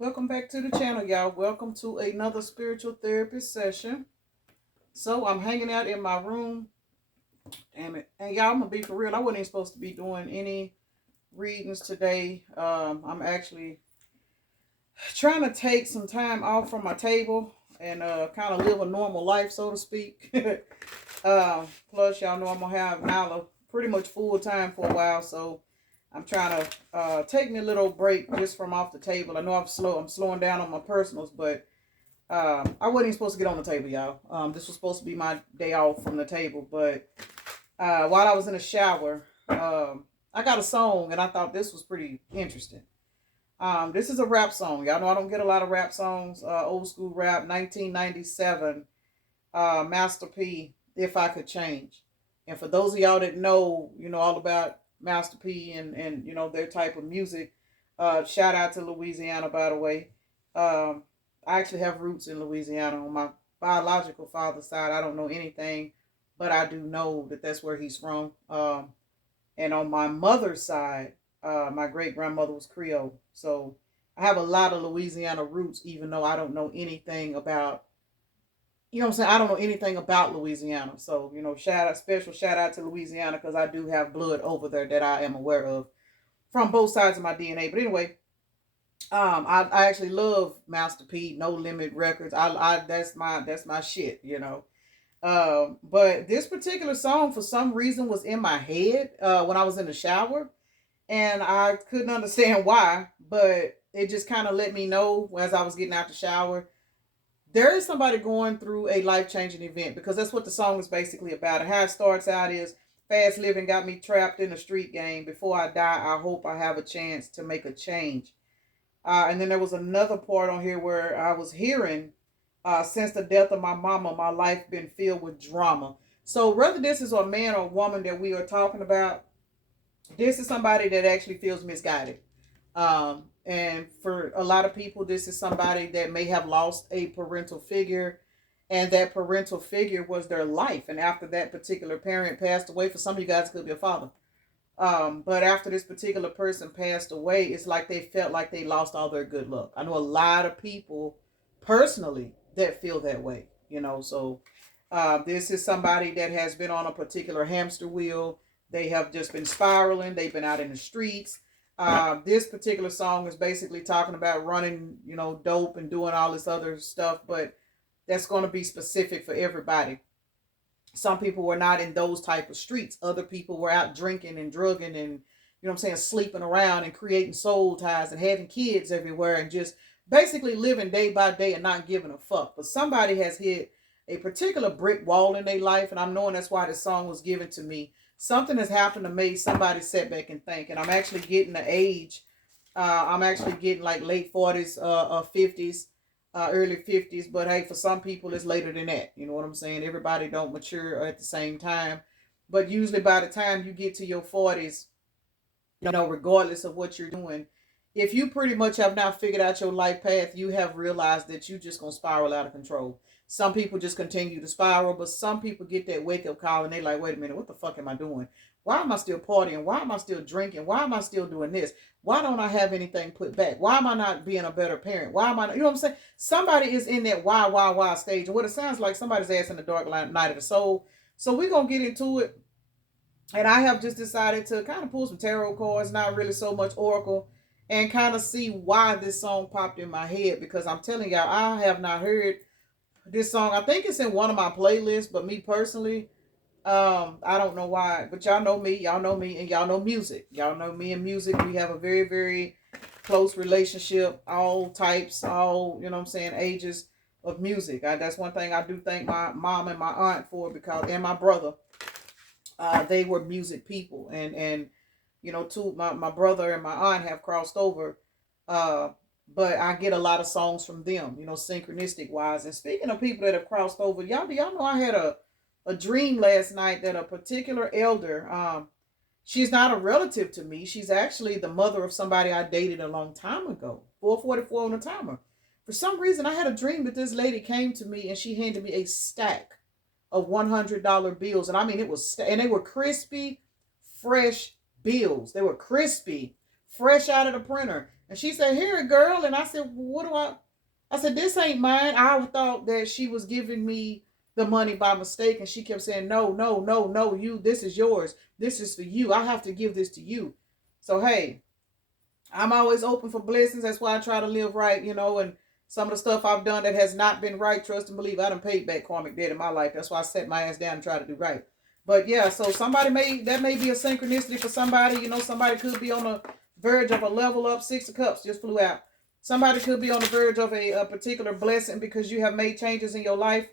Welcome back to the channel, y'all. Welcome to another spiritual therapy session. So I'm hanging out in my room. Damn it. And y'all, I'm gonna be for real. I wasn't even supposed to be doing any readings today. I'm actually trying to take some time off from my table and kind of live a normal life, so to speak. Plus, y'all know I'm gonna have Nala pretty much full time for a while, so I'm trying to take me a little break just from off the table. I know I'm slowing down on my personals, but I wasn't even supposed to get on the table, y'all. This was supposed to be my day off from the table, but while I was in the shower, I got a song, and I thought this was pretty interesting. This is a rap song. Y'all know I don't get a lot of rap songs. Old school rap, 1997, Master P, If I Could Change. And for those of y'all that know, all about Master P and their type of music, shout out to Louisiana, by the way. I actually have roots in Louisiana on my biological father's side. I don't know anything, but I do know that that's where he's from. And on my mother's side, my great grandmother was Creole. So I have a lot of Louisiana roots, even though I don't know anything about, what I'm saying? I don't know anything about Louisiana. So, special shout out to Louisiana because I do have blood over there that I am aware of from both sides of my DNA. But anyway, I actually love Master P, No Limit Records. I that's my shit. But this particular song for some reason was in my head when I was in the shower, and I couldn't understand why, but it just kind of let me know as I was getting out the shower there is somebody going through a life-changing event, because that's what the song is basically about. And how it starts out is, fast living got me trapped in a street game. Before I die, I hope I have a chance to make a change. And then there was another part on here where I was hearing, since the death of my mama, my life been filled with drama. So whether this is a man or a woman that we are talking about, this is somebody that actually feels misguided. And for a lot of people, this is somebody that may have lost a parental figure, and that parental figure was their life. And after that particular parent passed away, for some of you guys, it could be a father. But after this particular person passed away, it's like they felt like they lost all their good luck. I know a lot of people personally that feel that way. So this is somebody that has been on a particular hamster wheel. They have just been spiraling. They've been out in the streets. This particular song is basically talking about running, dope and doing all this other stuff, but that's going to be specific for everybody. Some people were not in those type of streets. Other people were out drinking and drugging and, sleeping around and creating soul ties and having kids everywhere and just basically living day by day and not giving a fuck. But somebody has hit a particular brick wall in their life, and I'm knowing that's why this song was given to me. Something has happened to me. Somebody sit back and think, and I'm actually getting the age. I'm actually getting like late 40s, 50s, early 50s. But hey, for some people, it's later than that. You know what I'm saying? Everybody don't mature at the same time. But usually by the time you get to your 40s, regardless of what you're doing, if you pretty much have now figured out your life path, you have realized that you just gonna spiral out of control. Some people just continue to spiral, but some people get that wake up call and they like, wait a minute, what the fuck am I doing? Why am I still partying? Why am I still drinking? Why am I still doing this? Why don't I have anything put back? Why am I not being a better parent? Why am I not, you know what I'm saying? Somebody is in that why stage. And what it sounds like, somebody's ass in the dark night of the soul. So we're going to get into it. And I have just decided to kind of pull some tarot cards, not really so much oracle, and kind of see why this song popped in my head. Because I'm telling y'all, I have not heard this song. I think it's in one of my playlists, but me personally, I don't know why. But y'all know me, and y'all know music. Y'all know me and music. We have a very, very close relationship, all types, all, ages of music. That's one thing I do thank my mom and my aunt for, because, and my brother. They were music people, and two, my brother and my aunt have crossed over, uh, but I get a lot of songs from them, synchronistic wise. And speaking of people that have crossed over, y'all know I had a dream last night that a particular elder, she's not a relative to me. She's actually the mother of somebody I dated a long time ago. 444 on the timer. For some reason, I had a dream that this lady came to me and she handed me a stack of $100 bills. And I mean, and they were crispy, fresh bills. They were crispy, fresh out of the printer. And she said, here, girl. And I said, what do I said, this ain't mine. I thought that she was giving me the money by mistake. And she kept saying, no, no, no, no, this is yours. This is for you. I have to give this to you. So, hey, I'm always open for blessings. That's why I try to live right, and some of the stuff I've done that has not been right, trust and believe, I done paid back karmic debt in my life. That's why I set my ass down and try to do right. But yeah, so that may be a synchronicity for somebody. Somebody could be on the verge of a level up. 6 of Cups just flew out. Somebody could be on the verge of a particular blessing because you have made changes in your life.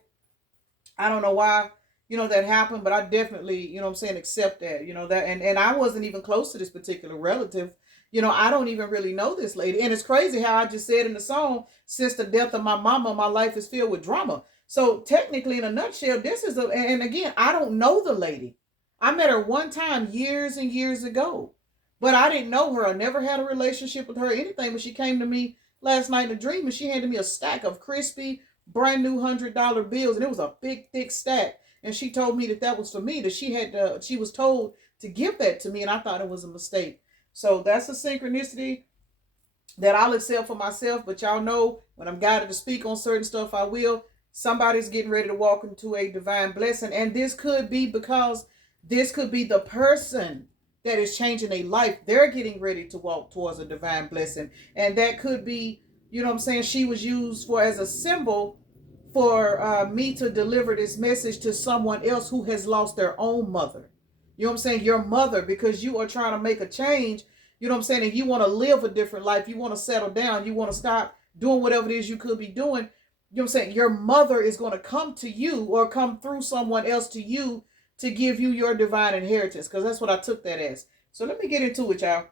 I don't know why, that happened, but I definitely, accept that, that. And I wasn't even close to this particular relative. I don't even really know this lady. And it's crazy how I just said in the song, since the death of my mama, my life is filled with drama. So technically, in a nutshell, and again, I don't know the lady. I met her one time years and years ago, but I didn't know her. I never had a relationship with her or anything, but she came to me last night in a dream and she handed me a stack of crispy, brand new $100 bills. And it was a big, thick stack. And she told me that was for me, that she was told to give that to me. And I thought it was a mistake. So that's a synchronicity that I'll accept for myself. But y'all know when I'm guided to speak on certain stuff, I will. Somebody's getting ready to walk into a divine blessing. And this could be because this could be the person that is changing a life. They're getting ready to walk towards a divine blessing. And that could be, she was used as a symbol for me to deliver this message to someone else who has lost their own mother. Your mother, because you are trying to make a change, and you want to live a different life. You want to settle down. You want to stop doing whatever it is you could be doing. Your mother is going to come to you or come through someone else to you to give you your divine inheritance, because that's what I took that as. So let me get into it, y'all.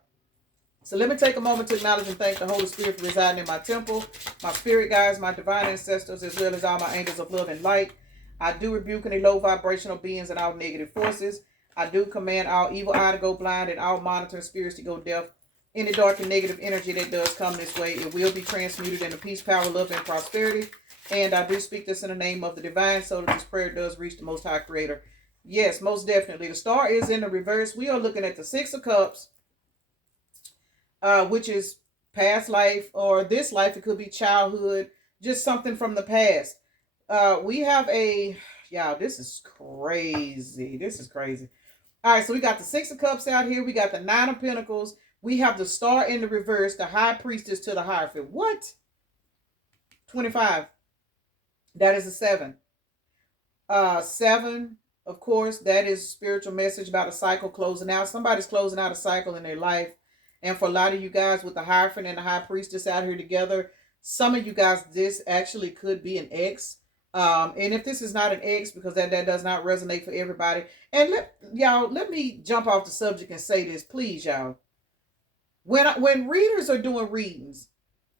So let me take a moment to acknowledge and thank the Holy Spirit for residing in my temple, my spirit guides, my divine ancestors, as well as all my angels of love and light. I do rebuke any low vibrational beings and all negative forces. I do command all evil eye to go blind and all monitoring spirits to go deaf. Any dark and negative energy that does come this way, it will be transmuted into peace, power, love, and prosperity. And I do speak this in the name of the divine, so that this prayer does reach the Most High Creator. Yes, most definitely. The star is in the reverse. We are looking at the 6 of Cups, which is past life or this life. It could be childhood, just something from the past. We have this is crazy. This is crazy. All right, so we got the 6 of Cups out here. We got the 9 of Pentacles. We have the star in the reverse, the High Priestess to the Hierophant. What? 25. That is a 7. 7, of course, that is spiritual message about a cycle closing out. Somebody's closing out a cycle in their life. And for a lot of you guys with the Hierophant and the High Priestess out here together, some of you guys, this actually could be an ex. And if this is not an ex, because that does not resonate for everybody. And let me jump off the subject and say this, please, y'all. When readers are doing readings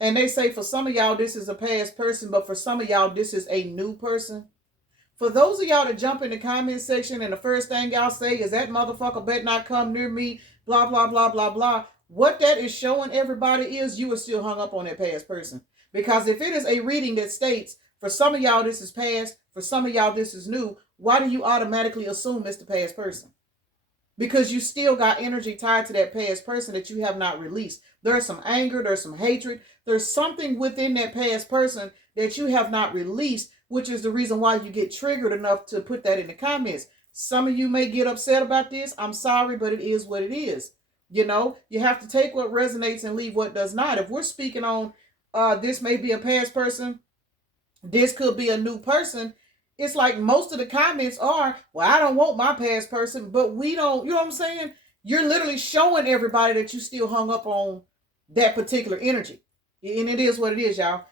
and they say for some of y'all this is a past person, but for some of y'all this is a new person. For those of y'all that jump in the comment section and the first thing y'all say is that motherfucker better not come near me, blah, blah, blah, blah, blah. What that is showing everybody is you are still hung up on that past person. Because if it is a reading that states for some of y'all this is past, for some of y'all this is new, why do you automatically assume it's the past person? Because you still got energy tied to that past person that you have not released. There's some anger, there's some hatred, there's something within that past person that you have not released, which is the reason why you get triggered enough to put that in the comments. Some of you may get upset about this. I'm sorry, but it is what it is. You have to take what resonates and leave what does not. If we're speaking on this may be a past person, this could be a new person. It's like most of the comments are, well, I don't want my past person, but we don't, you know what I'm saying? You're literally showing everybody that you still hung up on that particular energy. And it is what it is, y'all.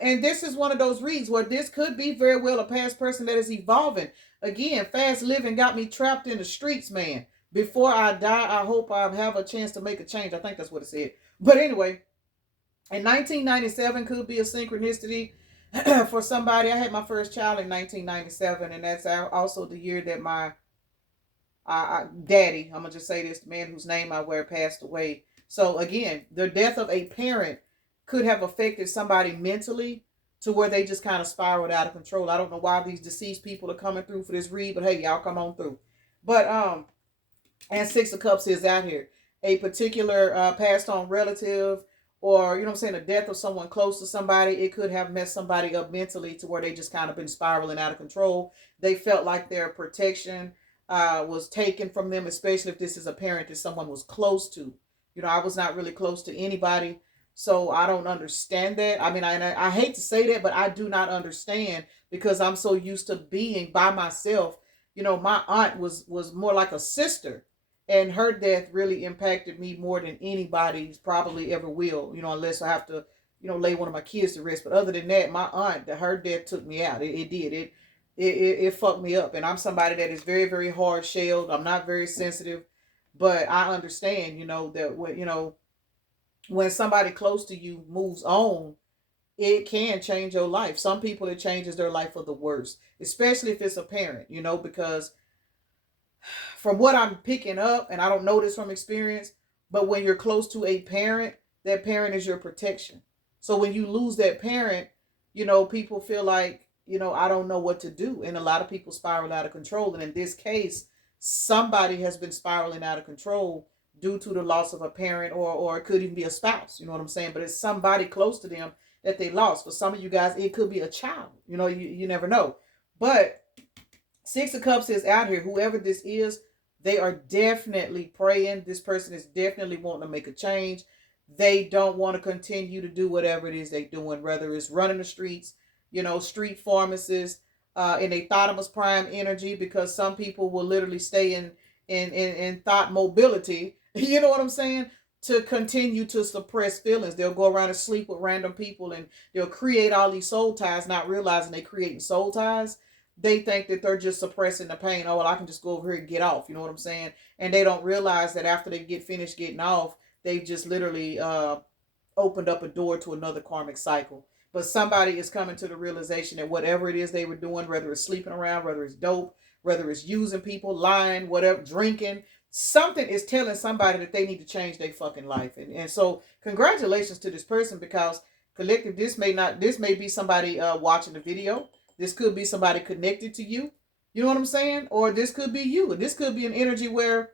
And this is one of those reads where this could be very well a past person that is evolving. Again, fast living got me trapped in the streets, man. Before I die, I hope I have a chance to make a change. I think that's what it said. But anyway, in 1997 could be a synchronicity. For somebody. I had my first child in 1997, and that's also the year that my daddy, I'm going to just say this, the man whose name I wear, passed away. So again, the death of a parent could have affected somebody mentally to where they just kind of spiraled out of control. I don't know why these deceased people are coming through for this read, but hey, y'all come on through. But, and 6 of Cups is out here. A particular passed on relative or, you know what I'm saying, the death of someone close to somebody. It could have messed somebody up mentally to where they just kind of been spiraling out of control. They felt like their protection was taken from them, especially if this is a parent that someone was close to. You know, I was not really close to anybody, so I don't understand that. I mean, I hate to say that, but I do not understand because I'm so used to being by myself. You know, my aunt was more like a sister, and her death really impacted me more than anybody's probably ever will. You know, unless I have to, you know, lay one of my kids to rest. But other than that, my aunt, her death took me out. It did. It fucked me up. And I'm somebody that is very, very hard shelled. I'm not very sensitive, but I understand, you know, that when, you know, when somebody close to you moves on, it can change your life. Some people, it changes their life for the worse, especially if it's a parent, you know, because from what I'm picking up, and I don't know this from experience, but when you're close to a parent, that parent is your protection. So when you lose that parent, you know, people feel like, you know, I don't know what to do. And a lot of people spiral out of control. And in this case, somebody has been spiraling out of control due to the loss of a parent, or it could even be a spouse. You know what I'm saying? But it's somebody close to them that they lost. For some of you guys, it could be a child. You know, you never know. But Six of Cups is out here. Whoever this is, they are definitely praying. This person is definitely wanting to make a change. They don't want to continue to do whatever it is they're doing, whether it's running the streets, you know, street pharmacists, in a thoughtless prime energy, because some people will literally stay in thought mobility. You know what I'm saying? To continue to suppress feelings. They'll go around and sleep with random people, and they'll create all these soul ties, not realizing they're creating soul ties. They think that they're just suppressing the pain. Oh, well, I can just go over here and get off. You know what I'm saying? And they don't realize that after they get finished getting off, they've just literally opened up a door to another karmic cycle. But somebody is coming to the realization that whatever it is they were doing, whether it's sleeping around, whether it's dope, whether it's using people, lying, whatever, drinking, something is telling somebody that they need to change their fucking life. And so congratulations to this person, because collective, this may be somebody watching the video. This could be somebody connected to you. You know what I'm saying? Or this could be you. And this could be an energy where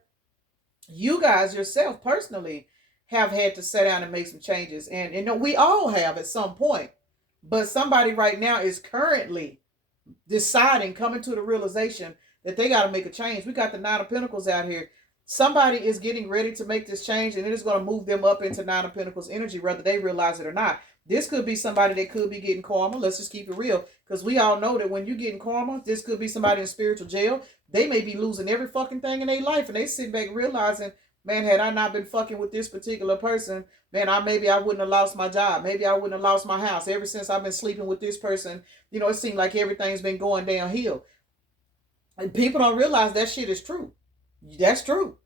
you guys yourself personally have had to sit down and make some changes. And you know, we all have at some point. But somebody right now is currently deciding, coming to the realization that they got to make a change. We got the Nine of Pentacles out here. Somebody is getting ready to make this change, and it is going to move them up into Nine of Pentacles energy, whether they realize it or not. This could be somebody that could be getting karma. Let's just keep it real, because we all know that when you're getting karma, this could be somebody in spiritual jail. They may be losing every fucking thing in their life, and they sit back realizing, man, had I not been fucking with this particular person, man, maybe I wouldn't have lost my job. Maybe I wouldn't have lost my house. Ever since I've been sleeping with this person, you know, it seemed like everything's been going downhill. And people don't realize that shit is true. That's true.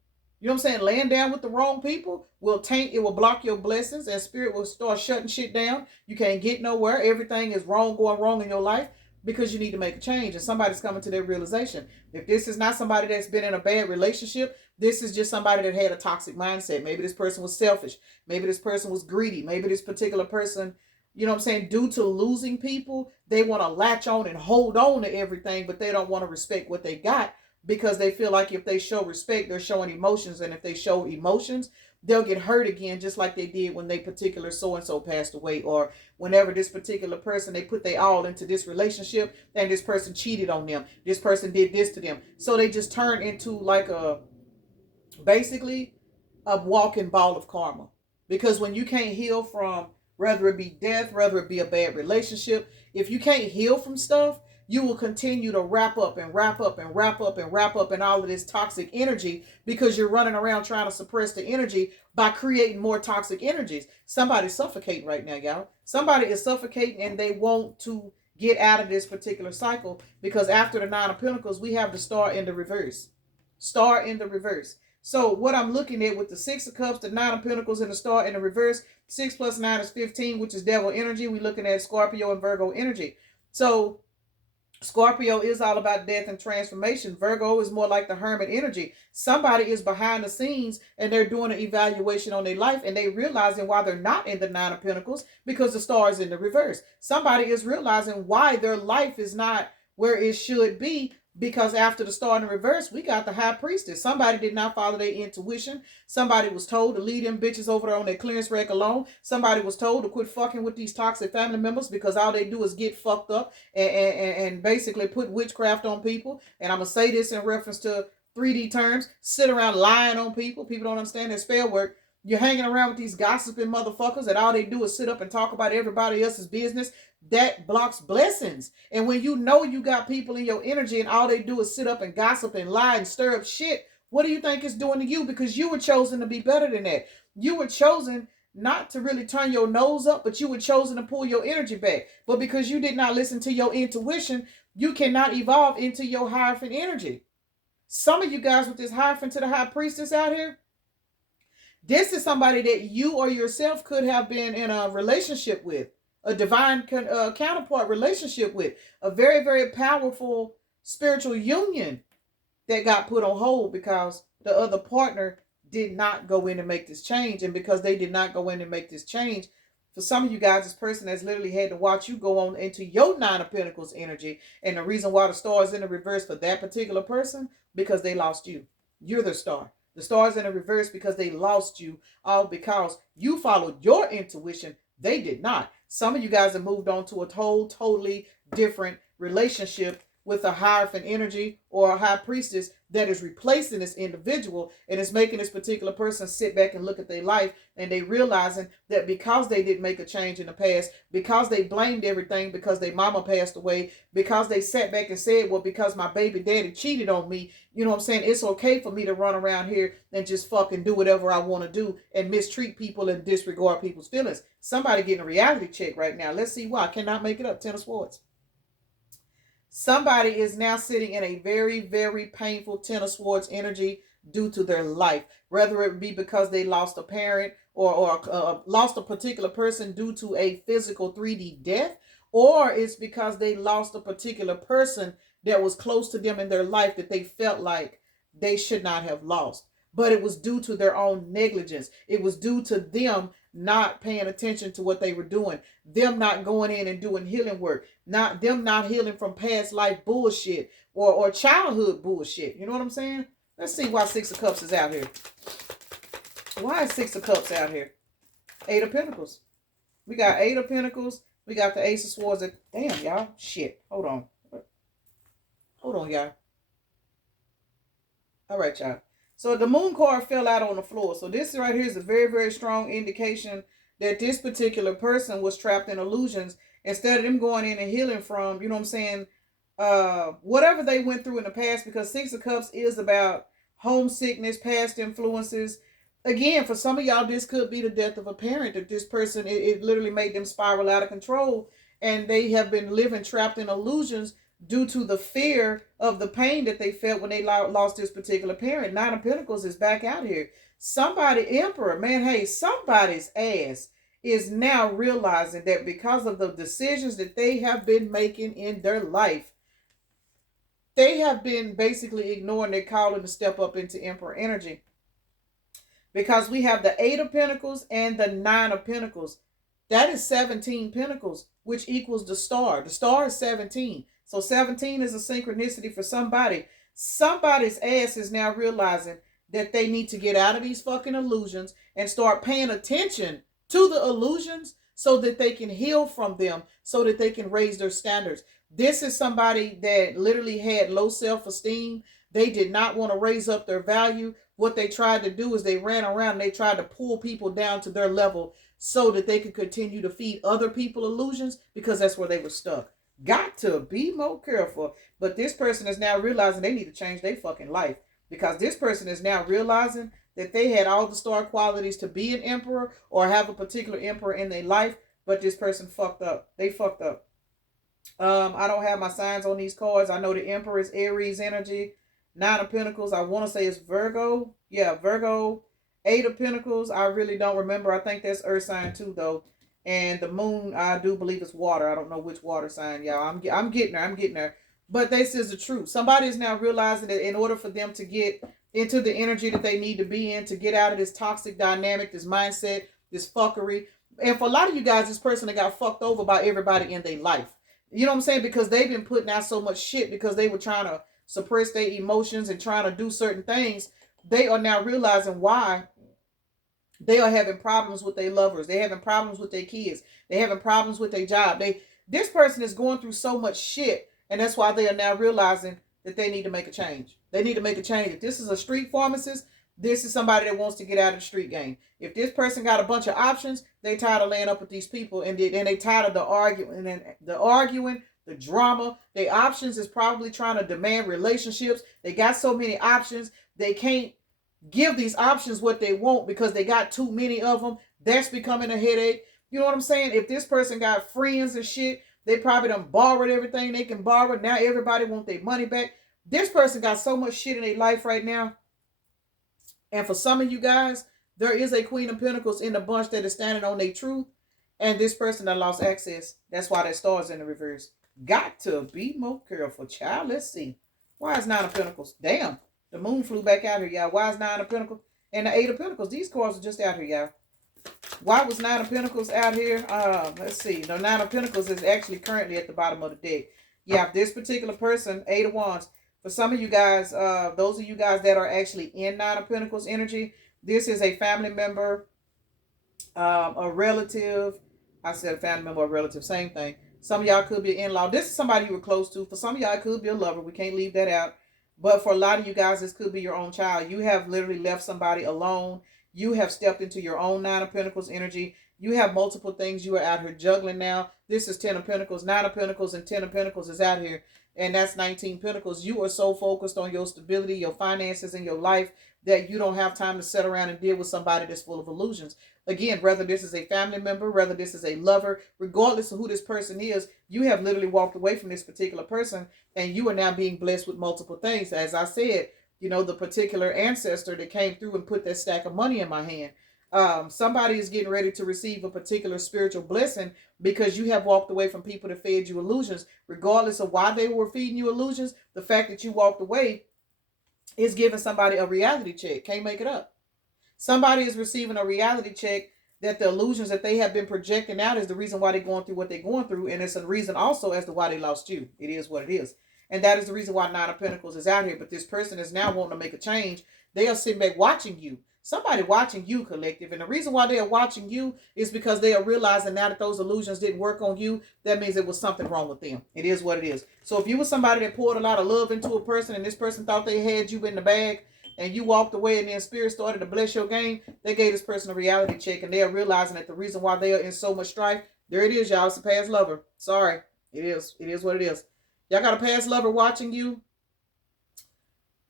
You know what I'm saying? Laying down with the wrong people will taint, it will block your blessings, and spirit will start shutting shit down. You can't get nowhere. Everything is wrong, going wrong in your life, because you need to make a change. And somebody's coming to their realization. If this is not somebody that's been in a bad relationship, this is just somebody that had a toxic mindset. Maybe this person was selfish. Maybe this person was greedy. Maybe this particular person, you know what I'm saying, due to losing people, they want to latch on and hold on to everything, but they don't want to respect what they got, because they feel like if they show respect, they're showing emotions. And if they show emotions, they'll get hurt again, just like they did when they particular so-and-so passed away, or whenever this particular person, they put their all into this relationship and this person cheated on them. This person did this to them. So they just turn into like basically a walking ball of karma. Because when you can't heal from, whether it be death, whether it be a bad relationship, if you can't heal from stuff, you will continue to wrap up and wrap up and wrap up and wrap up in all of this toxic energy, because you're running around trying to suppress the energy by creating more toxic energies. Somebody's suffocating right now, y'all. Somebody is suffocating, and they want to get out of this particular cycle, because after the Nine of Pentacles, we have the Star in the reverse. Star in the reverse. So what I'm looking at with the Six of Cups, the Nine of Pentacles, and the Star in the reverse, 6 plus 9 is 15, which is devil energy. We're looking at Scorpio and Virgo energy. So Scorpio is all about death and transformation. Virgo is more like the hermit energy. Somebody is behind the scenes, and they're doing an evaluation on their life, and they realizing why they're not in the Nine of Pentacles, because the Star is in the reverse. Somebody is realizing why their life is not where it should be, Because after the star in the reverse, we got the high priestess. Somebody did not follow their intuition. Somebody was told to leave them bitches over there on their clearance rack alone. Somebody was told to quit fucking with these toxic family members because all they do is get fucked up and basically put witchcraft on people. And I'm going to say this in reference to 3D terms. Sit around lying on people. People don't understand their spell work. You're hanging around with these gossiping motherfuckers that all they do is sit up and talk about everybody else's business. That blocks blessings. And when you know you got people in your energy and all they do is sit up and gossip and lie and stir up shit, what do you think it's doing to you? Because you were chosen to be better than that. You were chosen not to really turn your nose up, but you were chosen to pull your energy back. But because you did not listen to your intuition, you cannot evolve into your Hierophant energy. Some of you guys with this Hierophant to the High Priestess out here, this is somebody that you or yourself could have been in a relationship with, a divine counterpart relationship with, a very, very powerful spiritual union that got put on hold because the other partner did not go in and make this change. And because they did not go in and make this change, for some of you guys, this person has literally had to watch you go on into your Nine of Pentacles energy. And the reason why the star is in the reverse for that particular person, because they lost you. You're the star. The star is in the reverse because they lost you, all because you followed your intuition. They did not. Some of you guys have moved on to a totally different relationship with a Hierophant energy or a High Priestess that is replacing this individual and is making this particular person sit back and look at their life, and they realizing that because they didn't make a change in the past, because they blamed everything because their mama passed away, because they sat back and said, well, because my baby daddy cheated on me, you know what I'm saying, it's okay for me to run around here and just fucking do whatever I want to do and mistreat people and disregard people's feelings. Somebody getting a reality check right now. Let's see why. I cannot make it up. Ten of Swords. Somebody is now sitting in a very, very painful Ten of Swords energy due to their life. Whether it be because they lost a parent or lost a particular person due to a physical 3D death, or it's because they lost a particular person that was close to them in their life that they felt like they should not have lost. But it was due to their own negligence. It was due to them not paying attention to what they were doing, them not going in and doing healing work, them not healing from past life bullshit or childhood bullshit. You know what I'm saying? Let's see why Six of Cups is out here. Why is Six of Cups out here? Eight of Pentacles. We got Eight of Pentacles. We got the Ace of Swords. Damn, y'all. Shit. Hold on. Hold on, y'all. All right, y'all. So the Moon card fell out on the floor. So this right here is a very, very strong indication that this particular person was trapped in illusions. Instead of them going in and healing from, you know what I'm saying, whatever they went through in the past, because Six of Cups is about homesickness, past influences. Again, for some of y'all, this could be the death of a parent. That this person, it literally made them spiral out of control. And they have been living trapped in illusions due to the fear of the pain that they felt when they lost this particular parent. Nine of Pentacles is back out here. Somebody, Emperor, man, hey, somebody's ass is now realizing that because of the decisions that they have been making in their life, they have been basically ignoring their calling to step up into Emperor energy. Because we have the Eight of Pentacles and the Nine of Pentacles. That is 17 Pentacles, which equals the Star. The Star is 17. So 17 is a synchronicity for somebody. Somebody's ass is now realizing that they need to get out of these fucking illusions and start paying attention to the illusions so that they can heal from them, so that they can raise their standards. This is somebody that literally had low self-esteem. They did not want to raise up their value. What they tried to do is they ran around and they tried to pull people down to their level so that they could continue to feed other people illusions, because that's where they were stuck. Got to be more careful. But this person is now realizing they need to change their fucking life, because this person is now realizing that they had all the star qualities to be an emperor or have a particular emperor in their life, but this person fucked up. They fucked up. I don't have my signs on these cards. I know the Emperor is Aries energy. Nine of Pentacles, I want to say it's Virgo. Yeah, Virgo. Eight of Pentacles, I really don't remember. I think that's Earth sign too, though. And the Moon, I do believe it's water. I don't know which water sign, y'all. I'm getting there. I'm getting there. But this is the truth. Somebody is now realizing that in order for them to get into the energy that they need to be in, to get out of this toxic dynamic, this mindset, this fuckery. And for a lot of you guys, this person that got fucked over by everybody in their life. You know what I'm saying? Because they've been putting out so much shit because they were trying to suppress their emotions and trying to do certain things, they are now realizing why they are having problems with their lovers. They're having problems with their kids. They're having problems with their job. This person is going through so much shit, and that's why they are now realizing that they need to make a change. They need to make a change. If this is a street pharmacist, this is somebody that wants to get out of the street game. If this person got a bunch of options, they tired of laying up with these people, and they tired of the arguing, the drama. Their options is probably trying to demand relationships. They got so many options, they can't give these options what they want because they got too many of them. That's becoming a headache. You know what I'm saying? If this person got friends and shit, they probably done borrowed everything they can borrow. Now everybody want their money back. This person got so much shit in their life right now. And for some of you guys, there is a Queen of Pentacles in the bunch that is standing on their truth. And this person that lost access. That's why that star is in the reverse. Got to be more careful, child. Let's see. Why is Nine of Pentacles? Damn. The moon flew back out here, y'all. Why is Nine of Pentacles? And the Eight of Pentacles. These cards are just out here, y'all. Why was Nine of Pentacles out here? Let's see. The Nine of Pentacles is actually currently at the bottom of the deck. Yeah, this particular person, Eight of Wands. For some of you guys, those of you guys that are actually in Nine of Pentacles energy, this is a family member, a relative. I said a family member or relative, same thing. Some of y'all could be an in-law. This is somebody you were close to. For some of y'all, it could be a lover. We can't leave that out. But for a lot of you guys, this could be your own child. You have literally left somebody alone. You have stepped into your own Nine of Pentacles energy. You have multiple things you are out here juggling now. This is 10 of Pentacles, 9 of Pentacles, and 10 of Pentacles is out here. And that's 19 Pentacles. You are so focused on your stability, your finances, and your life that you don't have time to sit around and deal with somebody that's full of illusions. Again, whether this is a family member, whether this is a lover, regardless of who this person is, you have literally walked away from this particular person and you are now being blessed with multiple things. As I said, you know, the particular ancestor that came through and put that stack of money in my hand. Somebody is getting ready to receive a particular spiritual blessing because you have walked away from people that fed you illusions. Regardless of why they were feeding you illusions, the fact that you walked away is giving somebody a reality check. Can't make it up. Somebody is receiving a reality check that the illusions that they have been projecting out is the reason why they're going through what they're going through. And it's a reason also as to why they lost you. It is what it is. And that is the reason why Nine of Pentacles is out here. But this person is now wanting to make a change. They are sitting back watching you. Somebody watching you, collective. And the reason why they are watching you is because they are realizing now that those illusions didn't work on you. That means there was something wrong with them. It is what it is. So if you were somebody that poured a lot of love into a person and this person thought they had you in the bag and you walked away and then spirit started to bless your game, they gave this person a reality check and they are realizing that the reason why they are in so much strife, there it is, y'all. It's a past lover. Sorry. It is. It is what it is. Y'all got a past lover watching you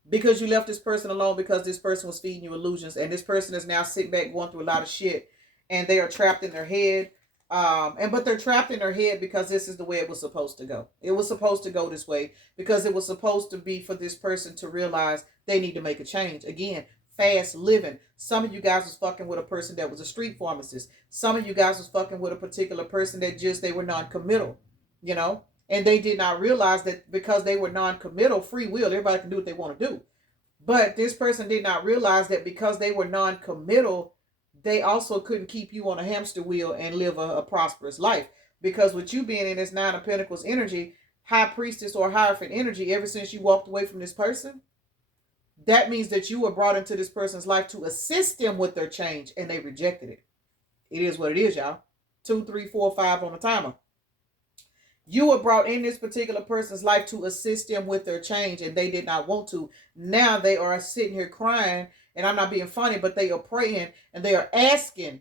because you left this person alone because this person was feeding you illusions. And this person is now sitting back going through a lot of shit. And they are trapped in their head. But they're trapped in their head because this is the way it was supposed to go. It was supposed to go this way because it was supposed to be for this person to realize they need to make a change. Again, fast living. Some of you guys was fucking with a person that was a street pharmacist. Some of you guys was fucking with a particular person that just, they were non-committal, you know? And they did not realize that because they were non-committal, free will, everybody can do what they want to do. But this person did not realize that because they were non-committal, they also couldn't keep you on a hamster wheel and live a prosperous life. Because with you being in this Nine of Pentacles energy, High Priestess or Hierophant energy, ever since you walked away from this person, that means that you were brought into this person's life to assist them with their change and they rejected it. It is what it is, y'all. 2, 3, 4, 5 on the timer. You were brought in this particular person's life to assist them with their change and they did not want to. Now they are sitting here crying, and I'm not being funny, but they are praying and they are asking,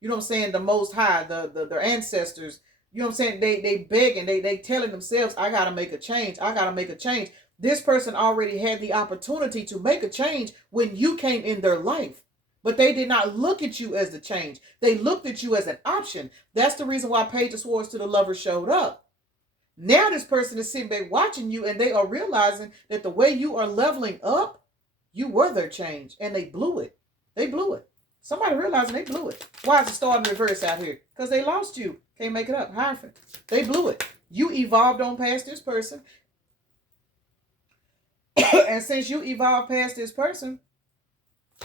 you know what I'm saying, the Most High, their ancestors, you know what I'm saying, they begging, they telling themselves, I got to make a change. I got to make a change. This person already had the opportunity to make a change when you came in their life. But they did not look at you as the change. They looked at you as an option. That's the reason why Page of Swords to the Lover showed up. Now this person is sitting back watching you and they are realizing that the way you are leveling up, you were their change and they blew it. They blew it. Somebody realizing they blew it. Why is the star in reverse out here? Because they lost you. Can't make it up. Hierophant. They blew it. You evolved on past this person. And since you evolved past this person,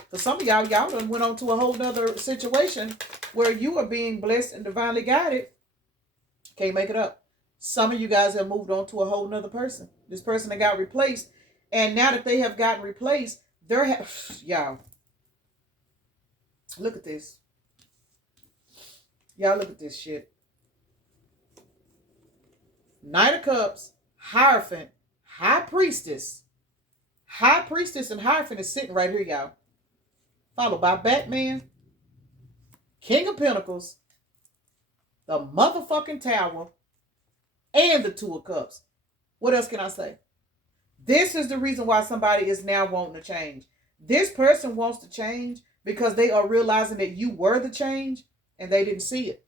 for some of y'all done went on to a whole nother situation where you are being blessed and divinely guided. Can't make it up. Some of you guys have moved on to a whole nother person. This person that got replaced And now that they have gotten replaced, y'all, look at this. Y'all look at this shit. Knight of Cups, Hierophant, High Priestess. High Priestess and Hierophant is sitting right here, y'all. Followed by Batman, King of Pentacles, the motherfucking Tower, and the Two of Cups. What else can I say? This is the reason why somebody is now wanting to change. This person wants to change because they are realizing that you were the change and they didn't see it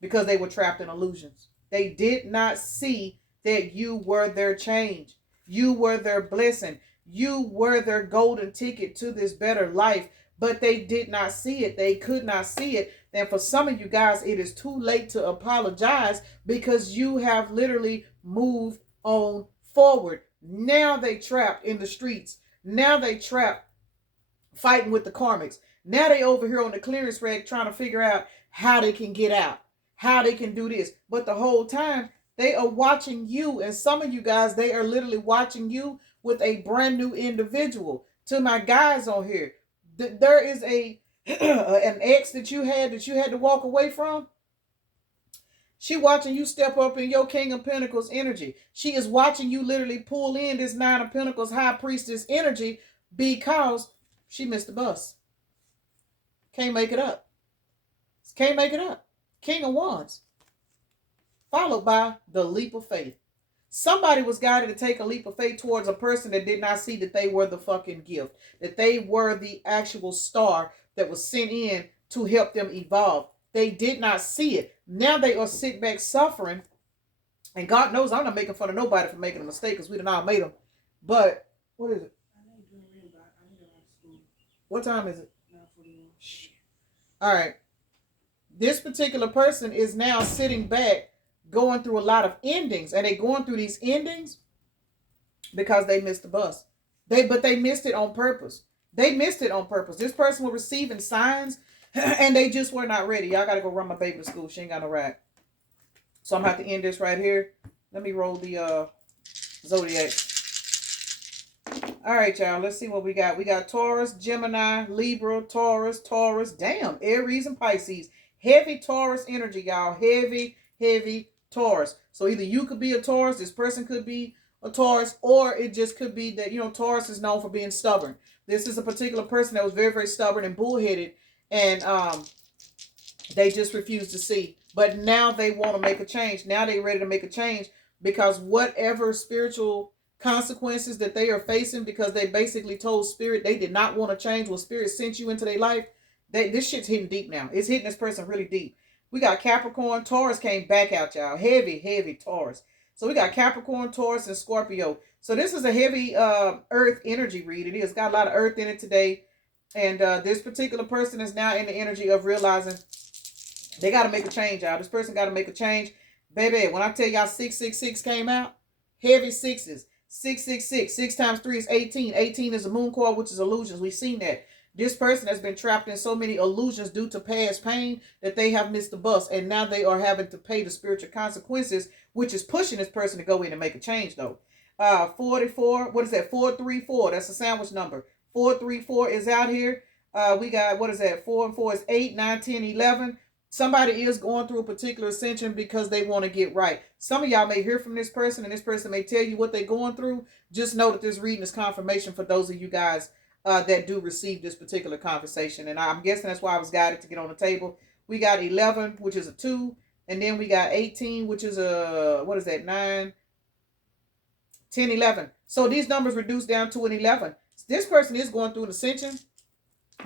because they were trapped in illusions. They did not see that you were their change. You were their blessing. You were their golden ticket to this better life, but they did not see it. They could not see it. And for some of you guys, it is too late to apologize because you have literally moved on forward. Now they trapped in the streets. Now they trapped fighting with the karmics. Now they over here on the clearance rack trying to figure out how they can get out, how they can do this. But the whole time they are watching you. And some of you guys, they are literally watching you with a brand new individual. To my guys on here, there is an ex that you had to walk away from. She watching you step up in your King of Pentacles energy. She is watching you literally pull in this Nine of Pentacles High Priestess energy because she missed the bus. Can't make it up. Can't make it up. King of Wands. Followed by the leap of faith. Somebody was guided to take a leap of faith towards a person that did not see that they were the fucking gift. That they were the actual star that was sent in to help them evolve. They did not see it. Now they are sitting back suffering. And God knows I'm not making fun of nobody for making a mistake because we done all made them. But, what is it? What time is it? All right. This particular person is now sitting back going through a lot of endings. And they're going through these endings because they missed the bus. But they missed it on purpose. They missed it on purpose. This person was receiving signs and they just were not ready. Y'all got to go run my baby to school. She ain't got no ride. So I'm going to have to end this right here. Let me roll the zodiac. All right, y'all. Let's see what we got. We got Taurus, Gemini, Libra, Taurus. Damn, Aries and Pisces. Heavy Taurus energy, y'all. Heavy Taurus. So either you could be a Taurus, this person could be a Taurus, or it just could be that, Taurus is known for being stubborn. This is a particular person that was very, very stubborn and bullheaded, and they just refused to see. But now they want to make a change. Now they're ready to make a change because whatever spiritual consequences that they are facing, because they basically told Spirit they did not want to change what Spirit sent you into their life, this shit's hitting deep now. It's hitting this person really deep. We got Capricorn. Taurus came back out, y'all. Heavy Taurus. So we got Capricorn, Taurus, and Scorpio. So this is a heavy earth energy read. It is. Got a lot of earth in it today. And this particular person is now in the energy of realizing they got to make a change, y'all. This person got to make a change. Baby, when I tell y'all 666 came out, heavy sixes. 666. 6 times 3 is 18. 18 is a moon core, which is illusions. We've seen that. This person has been trapped in so many illusions due to past pain that they have missed the bus. And now they are having to pay the spiritual consequences, which is pushing this person to go in and make a change, though. 44. What is that? 434. That's a sandwich number. 434 is out here. We got, what is that? 4 and 4 is 8, 9, 10, 11. Somebody is going through a particular ascension because they want to get right. Some of y'all may hear from this person and this person may tell you what they're going through. Just know that this reading is confirmation for those of you guys that do receive this particular conversation. And I'm guessing that's why I was guided to get on the table. We got 11, which is a 2. And then we got 18, which is a, what is that? 9, 10, 11. So these numbers reduced down to an 11. This person is going through an ascension,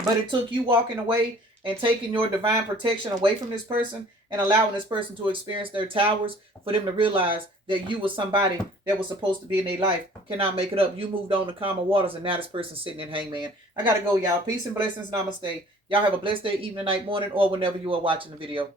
but it took you walking away and taking your divine protection away from this person and allowing this person to experience their towers for them to realize that you was somebody that was supposed to be in their life. Cannot make it up. You moved on to calmer waters and now this person's sitting in hangman. I got to go, y'all. Peace and blessings. Namaste. Y'all have a blessed day, evening, night, morning, or whenever you are watching the video.